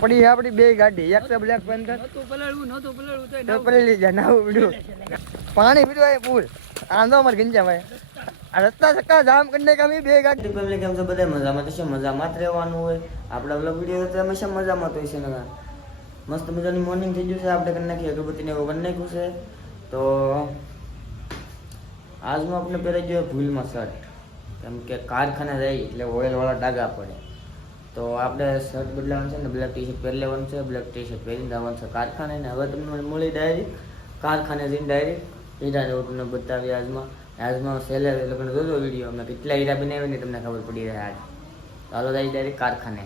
પડી આપડી બે ગાડી એક તો બ્લેક પેન્થર નતું પલાળવું તો પલળી જાય નાવું પડ્યું પાણી પીવા ફૂલ આંધો અમારે ગંજા ભાઈ રસ્તા સક્કા જામ કરીને કમી બે ગાડી પબ્લિક કેમ છે બધા મજામાં તો છે મજામાં જ રહેવાનું હોય આપણા વ્લોગ વિડીયો તો હંમેશા મજામાં તો છે ને મસ્ત મજાની મોર્નિંગ થઈ ગયું છે આપણે કરી નાખી અગરબત્તીને એવું કરી નાખ્યું છે તો આજમાં આપણે પહેરાઈ ગયો ભૂલમાં શર્ટ કેમ કે કારખાને જાય એટલે ઓઇલવાળા ડાઘા પડે તો આપણે શર્ટ બદલાવાનું છે ને બ્લેક ટી શર્ટ પહેરી લેવાનું છે બ્લેક ટી શર્ટ પહેરીને જવાનું છે કારખાને ને હવે તમને મળી ડાયરેક્ટ કારખાને જઈને ડાયરેક્ટ હીરા જેવું તમને બતાવીએ આજમાં સેલે લોકોને જોજો વિડીયો અમે કેટલા હીરા બનાવીને તમને ખબર પડી રહે આજ ચાલો જાય direct કારખાને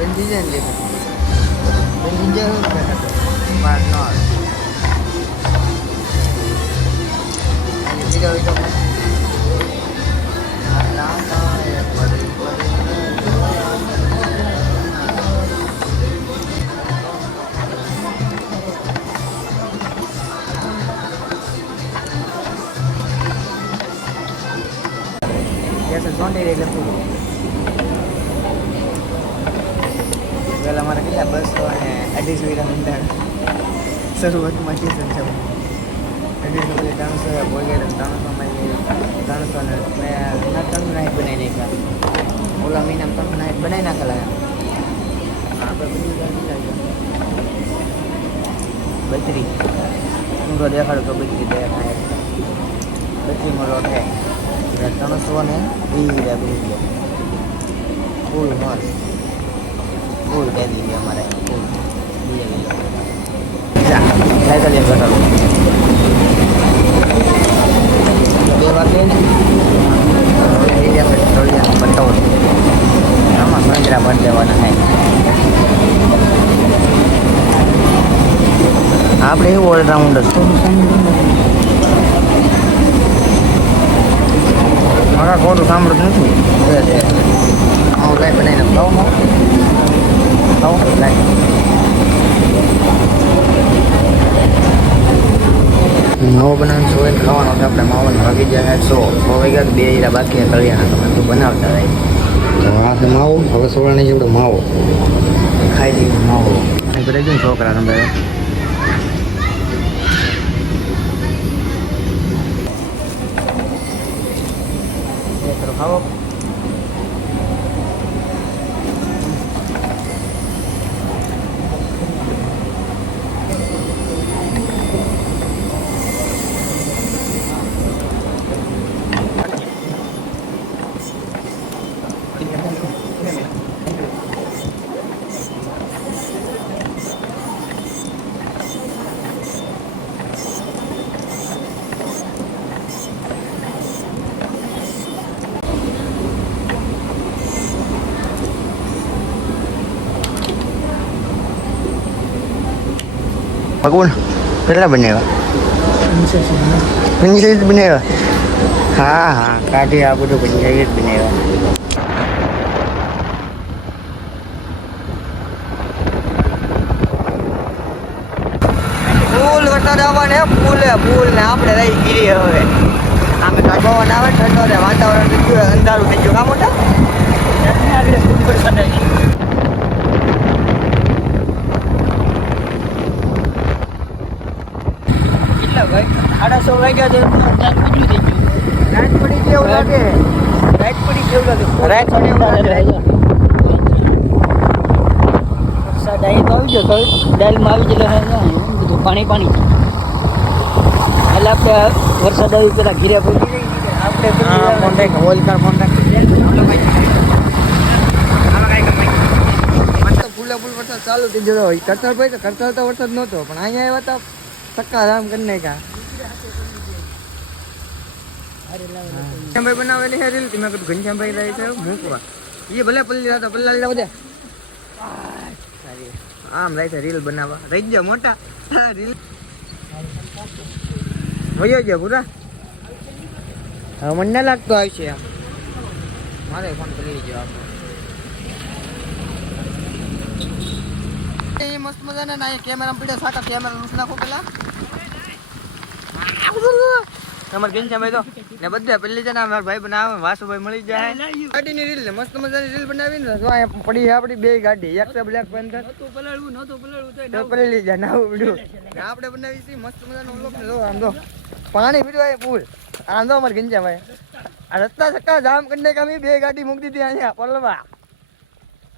Benzina dia. Benzina panas. Ini video itu. Ya sesuatu dari lepas. અમારે કેટલા 200 અને 250 મીટર શરૂઆતમાં સ્ટેશન છે 250 300 વગેરે 300 માં 300 ને મેં 300 નાઇટ બનાવી નાખ્યા ઓલા મહિનામાં 300 નાઇટ બનાવી નાખેલા આપણે બધી બત્રી ઊંઘો દેખાડો તો બત્રી દેખાય બત્રીમાં લોટ છે 300 ને 20 બની ગયા ફૂલ મસ્ત ફૂલ કહી દીધી અમારે ફૂલ લાઈ ચાલીએ ઘટાડો 2 વાગે બતાવો આમાં સંજરા ભરી દેવાના થાય આપણે એવું ઓલરાઉન્ડર મારા ખોટું સાંભળતું નથી હું લાઈ બનાવીને ખાવામાં માવો બનાવવાનું હોય ખાવાનો છે આપણે માવો વાગી જાય 100 વાગ્યા તો 2 હીરા બાકી કળિયાના તમે તો બનાવતા રહે તો આ છે માવો હવે સોળાની જેવડો માવો ખાઈ દઈએ માવો અને ઘરે જઈને છોકરા તમે ખાવો ભગવાન કેટલા બનાવ્યા 25 બનાવ્યા હા હા કાઢી આ બધું 25 બનાવ્યા ફૂલ વરસાદ આવવાને ફૂલ ને આપણે રહી ગીરી હવે આમે ગરબાવાના આવે ઠંડો ને વાતાવરણ બીજું અંધારું થઈ ગયું કા મોટા વરસાદ આવી ભાઈ 6:30 વાગ્યા છે રાત પડી ગઈ એવું લાગે રાત પડી ગઈ એવું લાગે વરસાદ આવી તો આવી ગયો ડાયલમાં આવી ગયેલો બધું પાણી એટલે આપણે વરસાદ આવી પેલા ઘીરે પડી આપણે ફોન થાય કે ઓલ કાર ફોન થાય ફૂલે ફૂલ વરસાદ ચાલુ થઈ ગયો હોય કરતાલ ભાઈ તો કરતાલ તો વરસાદ નહોતો પણ અહીંયા આવ્યા તો સક્કા રામ કરી નાખ્યા ઘનશ્યામભાઈ બનાવેલી છે રીલ મેં કીધું ઘનશ્યામભાઈ રહી છે મૂકવા એ ભલે પલ્લી હતા પલ્લા લીધા બધા આમ રહી છે રીલ બનાવવા રહી ગયો મોટા રીલ વયો ગયો પૂરા હવે મને ના લાગતો આવશે આમ મારે ફોન કરી ગયો આપણો મસ્ત મજાના ના કેમેરા પીડ્યા સાકા કેમેરા લૂસ નાખો પેલા અમાર ઘનશ્યામભાઈ તો ને બધા પેલી છે ને અમારા ભાઈ બનાવે વાસુભાઈ મળી જાય ગાડીની રીલ ને મસ્ત મજાની રીલ બનાવી ને પડી આપડી બે ગાડી એક તો બ્લેક પેન્થર તો પલળી જાય નાવું પડ્યું આપણે બનાવી છે મસ્ત મજાનો વ્લોગ ને જો આમ તો પાણી પીડ્યું ફૂલ આમ તો અમાર ઘનશ્યામભાઈ આ રસ્તા સક્કા જામ કરીને કે અમે બે ગાડી મૂકી દીધી અહીંયા પલવા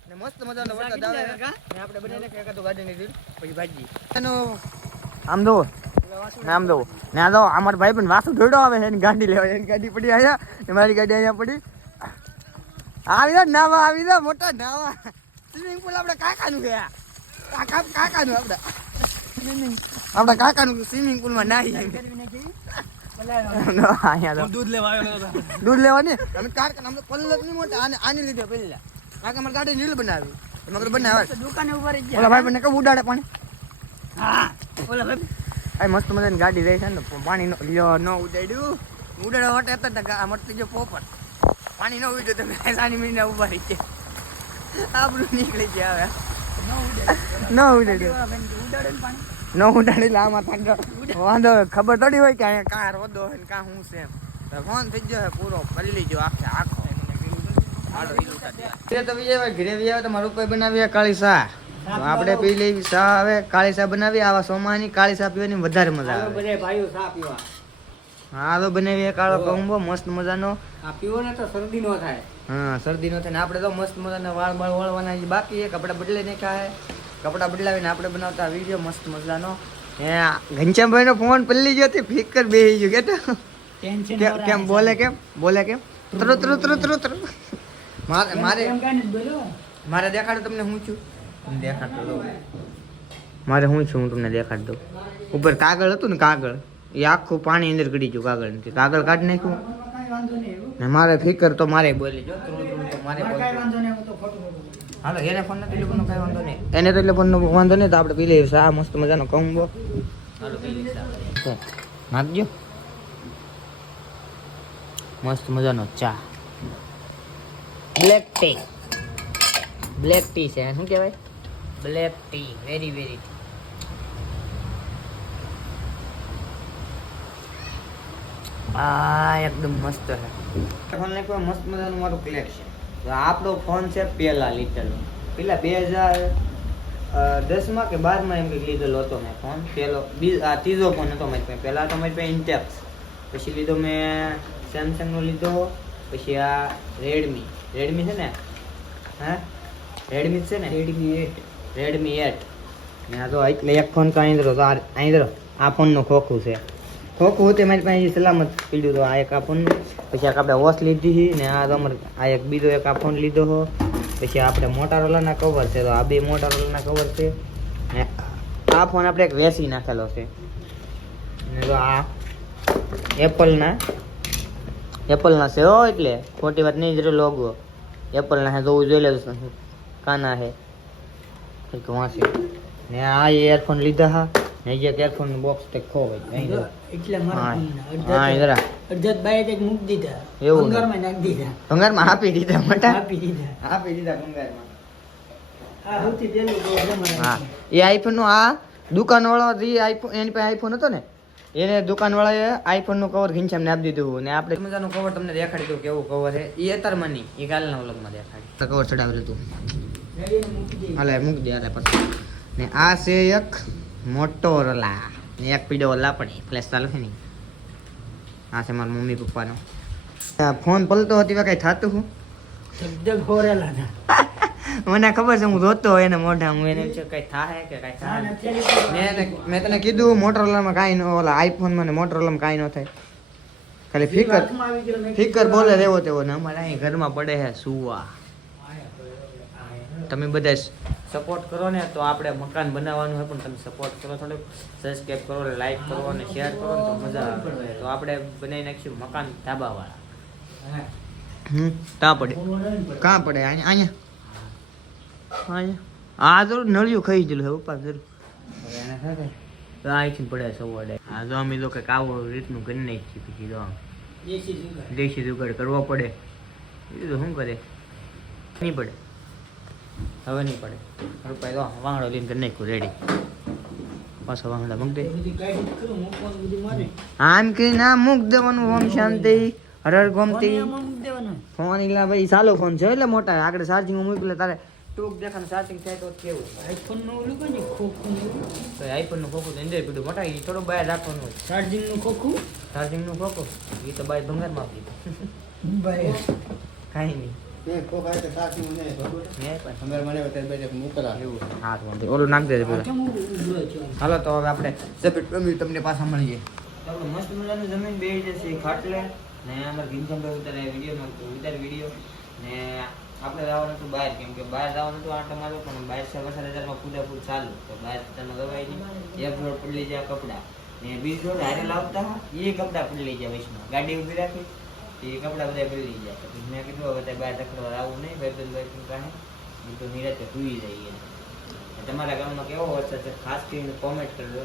ને મસ્ત મજાનો વરસાદ આવે ને આપણે બનાવીને કે એકાદો ગાડીની રીલ પછી ભાજી એનો આમ દો નામ દો ના દો અમાર ભાઈ પણ વાસુ ઢોડો આવે છે એની ગાડી લેવા એની ગાડી પડી અહીંયા ને મારી ગાડી અહીંયા પડી આવી દો નાવા આવી દો મોટા નાવા સ્વિમિંગ પુલ આપણે કાકાનું છે કાકાનું આપણા કાકાનું સ્વિમિંગ પુલમાં નાહી દૂધ લેવા ને અમે કારખાના અમે પલ્લક નહીં મોટા આની લીધે પેલા કાકા અમારે ગાડી નીલ બનાવી મગર બનાવે દુકાને ઉભા રહી ગયા ઓલા ભાઈ બને કબ ઉડાડે પાણી હા ઓલા ભાઈ આ મસ્ત મજાની ગાડી રહી છે ને પાણી નો લ્યો ન ઉડાડ્યું ઉડાડવા માટે હતા મળતી જો પોપટ પાણી ન ઉડ્યું તમે 5 મિનિટ ઉભા રહી ગયા આપણું નીકળી ગયા હવે ન ઉડાડ્યું ન ઉડાડી આમાં વાંધો ખબર થોડી હોય કે અહીંયા કાર રોદો હોય ને કાં શું છે એમ ફોન થઈ ગયો પૂરો પલ્લી ગયો આખો તો વિજયભાઈ ઘરે વિજય મારું કોઈ બનાવી કાળી શાહ આપણે પી લેવી શાહ આવે કાળી શાહ બનાવી આવા સોમાની કાળી શાહ પીવાની વધારે મજા આવે બધા ભાઈઓ શાહ પીવા હા તો બનાવી કાળો કંબો મસ્ત મજાનો આ પીવો ને તો શરદી નો થાય હા શરદી નો થાય ને આપણે તો મસ્ત મજાના વાળ બાળ વળવાના બાકી છે કપડા બદલાઈ નાખ્યા છે કપડા બદલાવીને આપણે બનાવતા વિડીયો મસ્ત મજાનો ઘનશ્યામભાઈ નો ફોન પલ્લી ગયો થી ફિકર બેહી ગયો કેતો કેમ બોલે કેમ તરો તરો તરો તરો તરો મારે દેખાડો તમને હું છું દેખાડતો મારે હું છું હું તમને દેખાડ દઉં ઉપર કાગળ હતું ને કાગળ એ આખું પાણી અંદર ગળી ગયું કાગળ નથી કાગળ કાઢી નાખ્યું ને મારે ફિકર તો મારે બોલી જો મારે હાલો એને ફોન નથી લેવાનો કઈ વાંધો નહીં એને તો એટલે ફોન નો વાંધો નહીં તો આપણે પી લઈએ આ મસ્ત મજાનો કંબો હાલો પી લઈએ નાખજો મસ્ત મજાનો ચા બ્લેક ટી છે શું કહેવાય બ્લેક ટી વેરી વેરી આ એકદમ મસ્ત છે ફોન ને કોઈ મસ્ત મજાનું મારું કલેક્શન આપણો ફોન છે પેલા લીધેલો પેલા 2010 માં કે 12 માં એમ કંઈક લીધેલો હતો મેં ફોન પેલો આ ત્રીજો ફોન હતો મારી પાસે પહેલા તો મારી પાસે ઇન્ટેક્સ પછી લીધો મેં સેમસંગ નો લીધો પછી આ રેડમી છે ને હા રેડમી છે ને રેડમી 8 ને આ તો એટલે એક ફોન કાંઈ ધરો તો અહીં ધરો આ ફોનનું ખોખું છે ખોખું હતું મારી પાસે સલામત પીડ્યું તો આ એક આ ફોન પછી આ આપણે વોચ લીધી ને આ તો અમારે આ એક બીજો એક આ ફોન લીધો હો પછી આપણે મોટોરોલાના કવર છે તો આ બે મોટોરોલાના કવર છે ને આ ફોન આપણે એક વેસી નાખેલો છે ને તો આ એપલના છે હો એટલે ખોટી વાત નહીં જરૂર લોગો એપલના છે તો જોઈ લેજો કાના છે કંઈક વાંચે ને આ ઇયરફોન લીધા હા ને જે ઇયરફોન બોક્સ તે ખોવાય એટલે હા ઇધર અડધત બાય તે મૂકી દીધા એવું ભંગારમાં નાખી દીધા ભંગારમાં આપી દીધા મોટા આપી દીધા ભંગારમાં આ હોતી દેલું હા એ આઈફોન નો આ દુકાન વાળો જે આઈફોન એની પાસે આઈફોન હતો ને એને દુકાન વાળાએ આઈફોન નું કવર ઘનશ્યામને આપી દીધું ને આપણે મજાનું કવર તમને દેખાડી દઉં કેવું કવર છે એ અત્યારમાં નહીં એ કાલના વ્લોગમાં દેખાડી કવર ચડાવેલું હતું હાલે મૂકી દે હાલે પછી ને આ છે એક મોટોરોલા ને એક પીડો ઓલા પણ ફ્લેશ ચાલુ છે નહીં આ છે મારા મમ્મી પપ્પાનો ફોન પલતો હતી કઈ થતું હું મને ખબર છે હું રોતો હોય એને મોઢા હું એને કઈ થાય કે કઈ થાય મેં તને કીધું મોટોરોલામાં કાંઈ ન ઓલા આઈફોનમાં ને મોટોરોલામાં કાંઈ ન થાય ખાલી ફિકર બોલે રહેવો તેવો ને અમારે અહીં ઘરમાં પડે છે સુવા. તમે બધા સપોર્ટ કરો ને તો આપણે મકાન બનાવવાનું હોય, પણ તમે સપોર્ટ કરો, થોડુંક સબસ્ક્રાઈબ કરો, લાઈક કરો અને શેર કરો ને તો મજા આવે. તો આપણે બનાવી નાખીશું મકાન ધાબાવાળા. ત્યાં પડે કાં પડે અહીંયા આ તો નળિયું ખાઈ ગયેલું છે પપ્પા જરૂર અહીંથી પડે સવારે. હા જો અમે લોકો આવો રીતનું કરી નાખીએ પછી જો દેશી જુગાડ કરવો પડે. એ તો શું કરે નહીં પડે હવે નહીં પડે. રૂપિયા તો વાંગડો લઈને કરી નાખ્યું રેડી. પાછો વાંગડા મૂક દે આમ કે ના મૂક દેવાનું. ઓમ શાંતિ હરર ગોમતી ફોન એટલે ભાઈ સાલો ફોન છે એટલે મોટા આગળ ચાર્જિંગ મૂકી તારે ટૂંક દેખાને ચાર્જિંગ થાય તો કેવું. આઈફોનનું ઓલું કઈ ખોખું તો આઈફોનનું ખોખું અંદર પીધું મોટા એ થોડું બહાર રાખવાનું હોય. ચાર્જિંગનું ખોખું એ તો બાય ભંગારમાં આપી દીધું ભાઈ કાંઈ નહીં. ઓલું નાખ દે હાલો. તો હવે આપણે તમને પાછા મળીએ. મસ્ત મજાનું જમીન બે જશે ખાટલે ને અમારે ભીમસંભાઈ ઉતારે વિડીયો ને આપણે જવાનું હતું બહાર, કેમ કે બહાર જવાનું હતું આટો મારો, પણ બહાર 7,000 પૂરેપૂર ચાલુ તો બહાર તમે ગવાય નહીં. એક રોડ પડી જાય કપડાં ને બીજ રોડ હારે લાવતા એ કપડાં પડી જાય વચમાં ગાડી ઊભી રાખી એ કપડાં બધા પડી જાય. પછી મેં કીધું હવે બહાર રખડવા આવું નહીં ભાઈ કારણે એ તો નિરાતે સુઈ જઈએ. તમારા ગામમાં કેવો વરસાદ છે ખાસ કરીને કોમેન્ટ કરજો.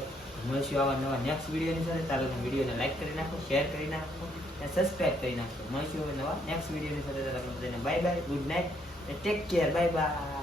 મળશું આવા નવા નેક્સ્ટ વિડીયોની સાથે. ચાલો વિડીયોને લાઈક કરી નાખો, શેર કરી નાખો અને સબસ્ક્રાઈબ કરી નાખો. મળશું હવે નવા નેક્સ્ટ વિડીયોની સાથે. બધાને bye bye, good night, take care, bye bye.